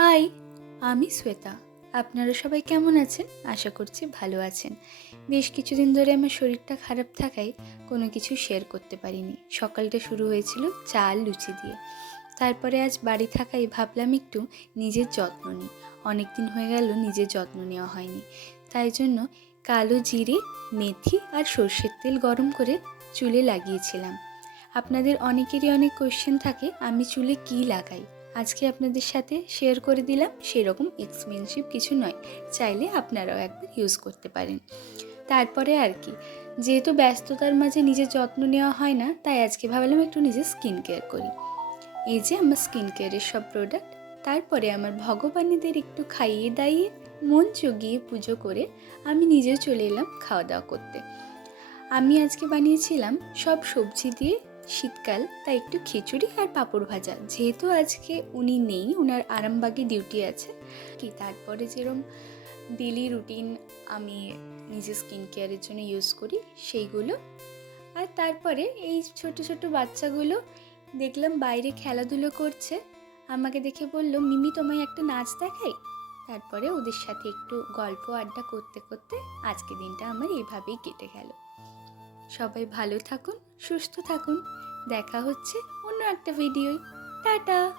High, আমি শ্বেতা। আপনারা সবাই কেমন আছেন? আশা করছি ভালো আছেন। বেশ কিছুদিন ধরে আমার শরীরটা খারাপ থাকায় কোনো কিছু শেয়ার করতে পারিনি। সকালটা শুরু হয়েছিল চা আর লুচি দিয়ে। তারপরে আজ বাড়ি থাকায় ভাবলাম একটু নিজের যত্ন নিই। অনেক দিন হয়ে গেল নিজের যত্ন নেওয়া হয়নি। তাই জন্য কালো জিরে, মেথি আর সর্ষের তেল গরম করে চুলে লাগিয়েছিলাম। আপনাদের অনেকেরই অনেক কোয়েশ্চেন থাকে আমি চুলে কী লাগাই। আজকে আপনাদের সাথে শেয়ার করে দিলাম। সেরকম এক্সপেন্সিভ কিছু নয়, চাইলে আপনারাও একবার ইউজ করতে পারেন। তারপরে আর কি, যেহেতু ব্যস্ততার মাঝে নিজের যত্ন নেওয়া হয় না, তাই আজকে ভাবলাম একটু নিজের স্কিন কেয়ার করি। এই যে আমার স্কিন কেয়ারের সব প্রোডাক্ট। তারপরে আমার ভগবানীদের একটু খাইয়ে দাইয়ে মন জগিয়ে পুজো করে আমি নিজেও চলে এলাম খাওয়া দাওয়া করতে। আমি আজকে বানিয়েছিলাম সব সবজি দিয়ে, শীতকাল তাই একটু খিচুড়ি আর পাঁপড় ভাজা। যেহেতু আজকে উনি নেই, ওনার আরামবাগে ডিউটি আছে কি। তারপরে যেরকম ডেলি রুটিন আমি নিজের স্কিন কেয়ারের জন্য ইউজ করি সেইগুলো। আর তারপরে এই ছোট ছোট বাচ্চাগুলো দেখলাম বাইরে খেলাধুলো করছে। আমাকে দেখে বলল, মিমি তোমায় একটা নাচ দেখাই। তারপরে ওদের সাথে একটু গল্প আড্ডা করতে করতে আজকে দিনটা আমার এইভাবেই কেটে গেল। সবাই ভালো থাকুন, সুস্থ থাকুন। দেখা হচ্ছে অন্য একটা ভিডিওয়। টাটা।